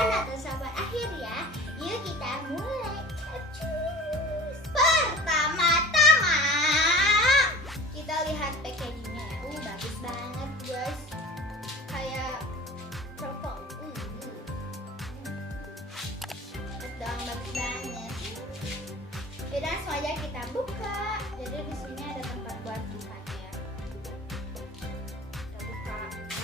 dan atau sampai akhir ya. Yuk kita mulai. Pertama-tama kita lihat packagingnya ya. Bagus banget guys. Kayak rokok. Bagus banget. Dan langsung aja kita buka. Jadi di sini ada tempat buat bukanya. Kita buka.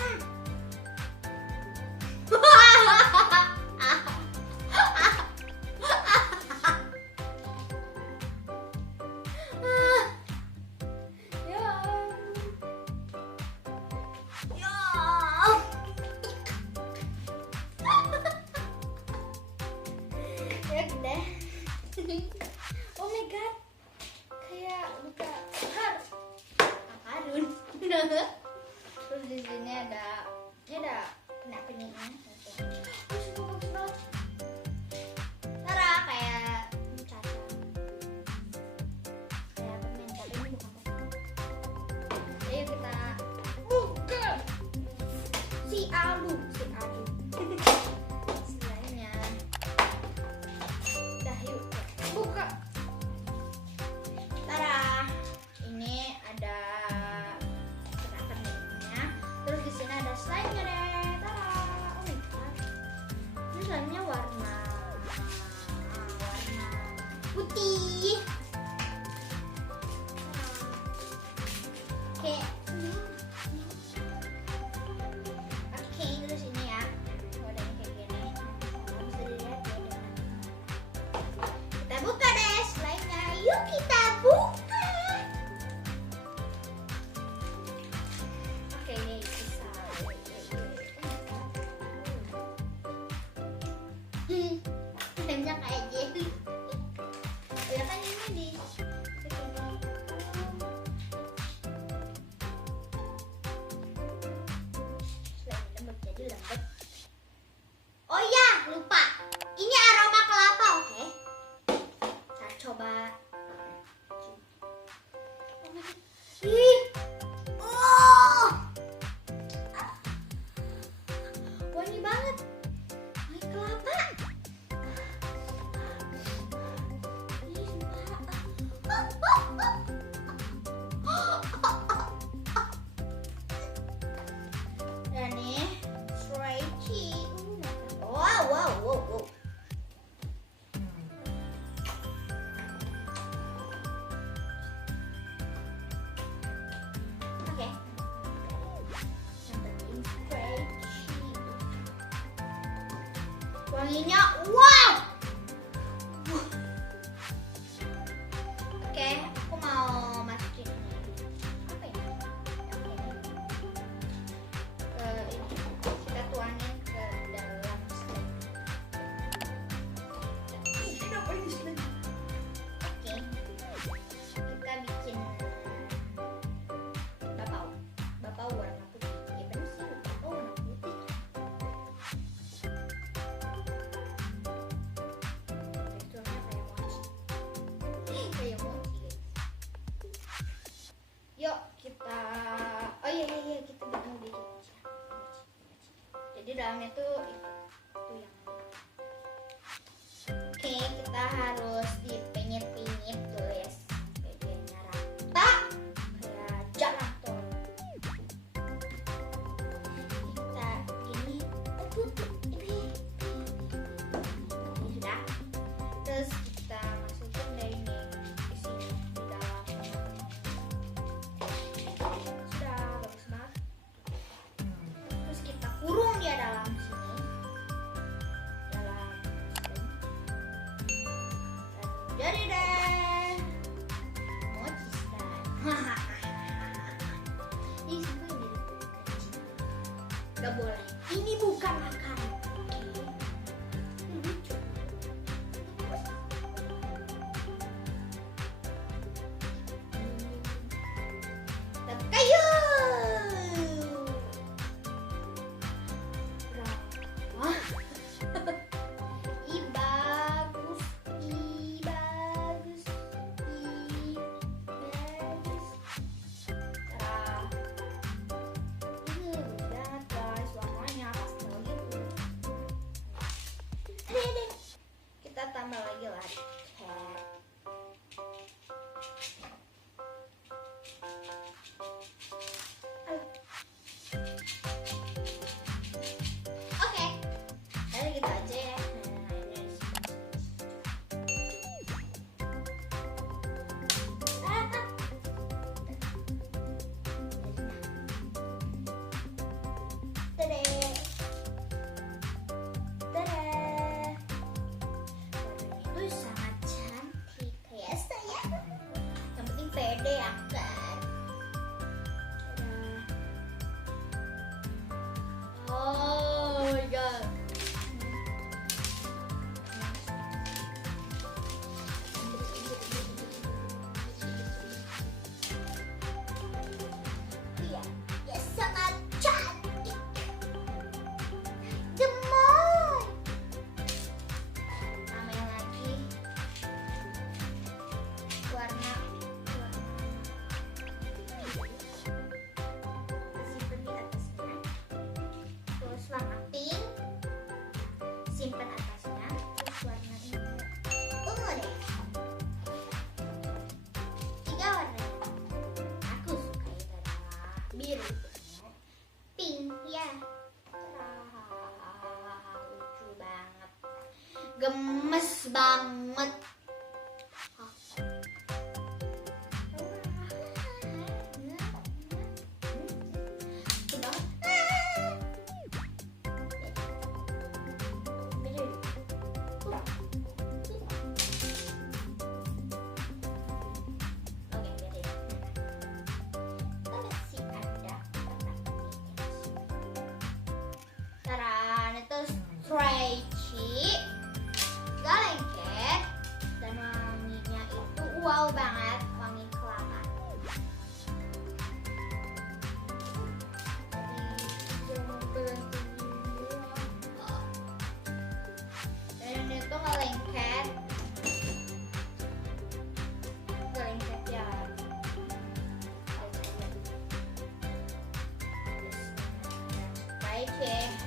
Oh my god, kayak buka karun. Terus di sini ada kena penyiknya. Terus bagus banget. Tara kayak caca. Kayak permen, tapi ini bukan permen. Ayo kita buka si alu. Selainnya, dah yuk buka. Tara, ini ada permennya. Terus di sini ada slime-nya deh. Tara, oh my god. Ini slime-nya warna putih. Oke. Oke, terus ini ya. Wadahnya kayak gini. Bisa dilihat ya dengan. Kita buka deh slime-nya. Yuk kita buka. Oke, ini bisa. Slime-nya kayak jelly. Ya kan ini di lembut, jadi lembut. Oh ya, lupa. Ini aroma kelapa, oke? Kita coba. Ih. Oh. Wangi banget. Wangi kelapa. Ih, sumpah. Dan nih, stretchy. Wow. Oke. Yang penting stretchy. Wanginya wow. Oke, aku mau masukin ini. Apa ya? Ini kita tuangin ke dalam slime. Kenapa ini slime? Oke, kita bikin bapau warna putih. Ya bener sih, bapau warna putih. Teksturnya kayak mochi. Kayak mochi guys. Yuk kita, oh iya kita bikin mochi. Jadi dalamnya tuh itu yang oke, kita harus dipenyet-penyet tuh ya, biarnya rata kayak jalan tol. Kita gini, ini sudah. Terus kita masukin deh ini di sini di dalam. Sudah bagus banget. Terus kita kurung dia dalam sini, dalam slime. Dan jadi deh mochi slime. Ih, sumpah ini gak boleh. Ini bukan makanan. Oke. Ini lucu. Dan kayu. Ih, bagus. Tara. Ini udah guys, warnanya pastel gitu. tuh ngelengket ya. Baik ya.